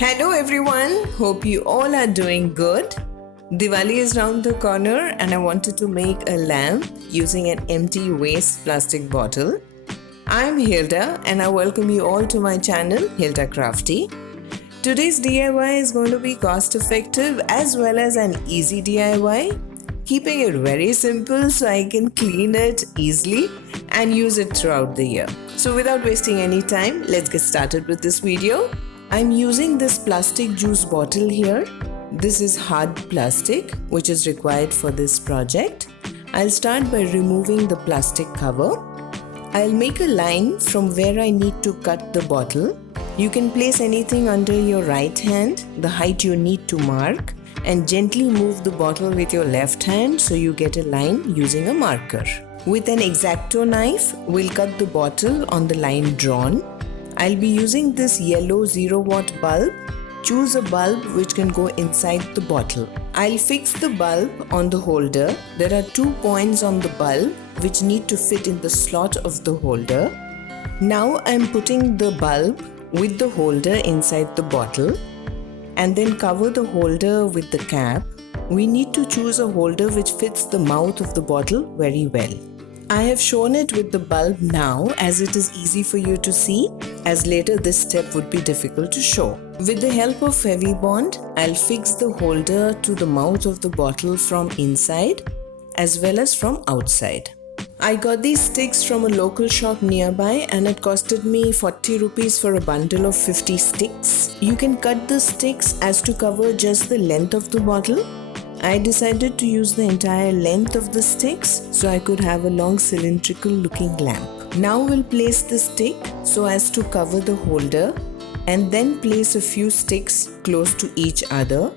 Hello everyone, hope you all are doing good. Diwali is round the corner and I wanted to make a lamp using an empty waste plastic bottle. I'm Hilda and I welcome you all to my channel HILDACRAFTY. Today's DIY is going to be cost effective as well as an easy DIY, keeping it very simple so I can clean it easily and use it throughout the year. So without wasting any time, let's get started with this video. I'm using this plastic juice bottle here. This is hard plastic which is required for this project. I'll start by removing the plastic cover. I'll make a line from where I need to cut the bottle. You can place anything under your right hand, the height you need to mark, and gently move the bottle with your left hand so you get a line using a marker. With an X-Acto knife, we'll cut the bottle on the line drawn. I'll be using this yellow 0-watt bulb. Choose a bulb which can go inside the bottle. I'll fix the bulb on the holder. There are 2 points on the bulb which need to fit in the slot of the holder. Now I'm putting the bulb with the holder inside the bottle and then cover the holder with the cap. We need to choose a holder which fits the mouth of the bottle very well. I have shown it with the bulb now as it is easy for you to see, as later this step would be difficult to show. With the help of Fevibond, I'll fix the holder to the mouth of the bottle from inside as well as from outside. I got these sticks from a local shop nearby and it costed me 40 rupees for a bundle of 50 sticks. You can cut the sticks as to cover just the length of the bottle. I decided to use the entire length of the sticks so I could have a long cylindrical looking lamp. Now we'll place the stick so as to cover the holder and then place a few sticks close to each other.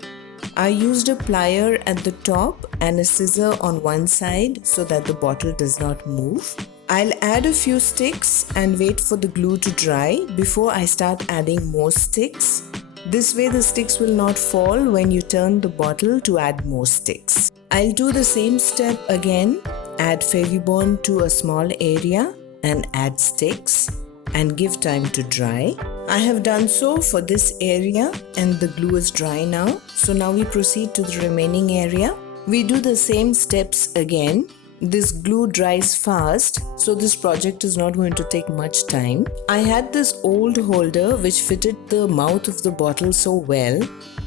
I used a plier at the top and a scissor on one side so that the bottle does not move. I'll add a few sticks and wait for the glue to dry before I start adding more sticks. This way the sticks will not fall when you turn the bottle to add more sticks. I'll do the same step again. Add Fevibond to a small area and add sticks and give time to dry. I have done so for this area and the glue is dry now. So now we proceed to the remaining area. We do the same steps again. This glue dries fast, so this project is not going to take much time. I had this old holder which fitted the mouth of the bottle so well,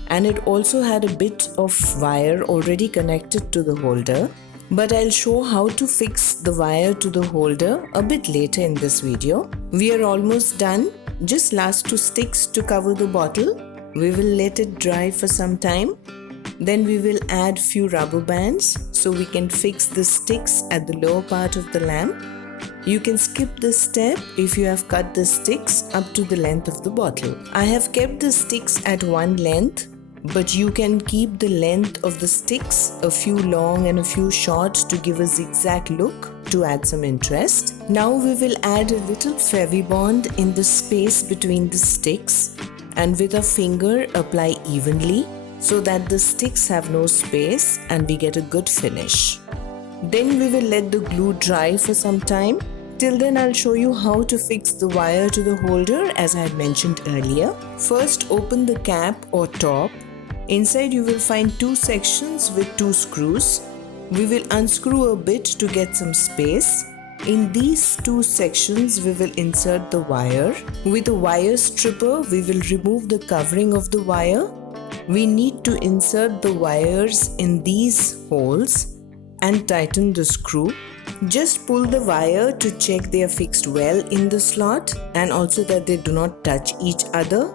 and it also had a bit of wire already connected to the holder. But I'll show how to fix the wire to the holder a bit later in this video. We are almost done. Just last 2 sticks to cover the bottle. We will let it dry for some time. Then we will add few rubber bands so we can fix the sticks at the lower part of the lamp. You can skip this step if you have cut the sticks up to the length of the bottle. I have kept the sticks at one length, but you can keep the length of the sticks a few long and a few short to give a zigzag look to add some interest. Now we will add a little Fevibond in the space between the sticks and with a finger apply evenly so that the sticks have no space and we get a good finish. Then we will let the glue dry for some time. Till then I'll show you how to fix the wire to the holder as I had mentioned earlier. First open the cap or top. Inside you will find 2 sections with 2 screws. We will unscrew a bit to get some space. In these 2 sections we will insert the wire. With a wire stripper we will remove the covering of the wire. We need to insert the wires in these holes and tighten the screw. Just pull the wire to check they are fixed well in the slot and also that they do not touch each other.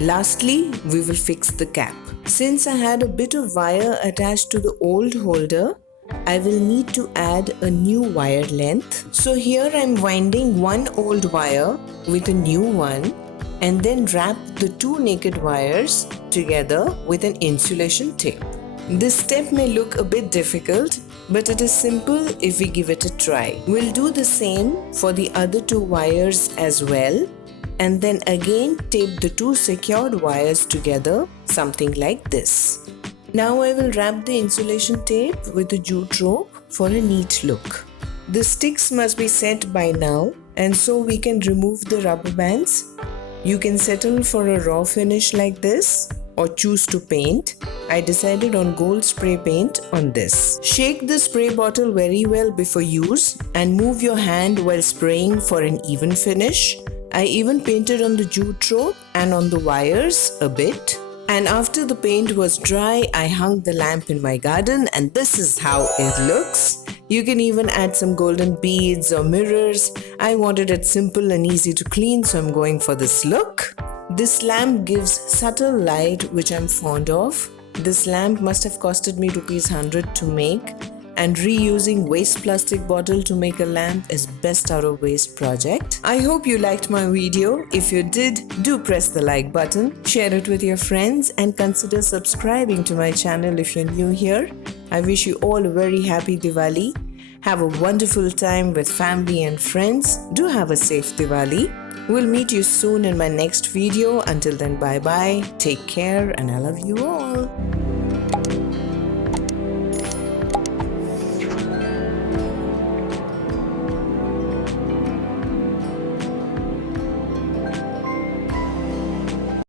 Lastly, we will fix the cap. Since I had a bit of wire attached to the old holder, I will need to add a new wire length. So here I am winding one old wire with a new one and then wrap the 2 naked wires together with an insulation tape. This step may look a bit difficult, but it is simple if we give it a try. We'll do the same for the other 2 wires as well, and then again tape the 2 secured wires together, something like this. Now I will wrap the insulation tape with a jute rope for a neat look. The sticks must be set by now, and so we can remove the rubber bands. You can settle for a raw finish like this or choose to paint. I decided on gold spray paint on this. Shake the spray bottle very well before use and move your hand while spraying for an even finish. I even painted on the jute rope and on the wires a bit. And after the paint was dry, I hung the lamp in my garden and this is how it looks. You can even add some golden beads or mirrors. I wanted it simple and easy to clean, so I'm going for this look. This lamp gives subtle light, which I'm fond of. This lamp must have costed me ₹100 to make, and reusing waste plastic bottle to make a lamp is best out of waste project. I hope you liked my video. If you did, do press the like button, share it with your friends, and consider subscribing to my channel if you're new here. I wish you all a very happy Diwali. Have a wonderful time with family and friends. Do have a safe Diwali. We'll meet you soon in my next video. Until then, bye bye, take care, and I love you all.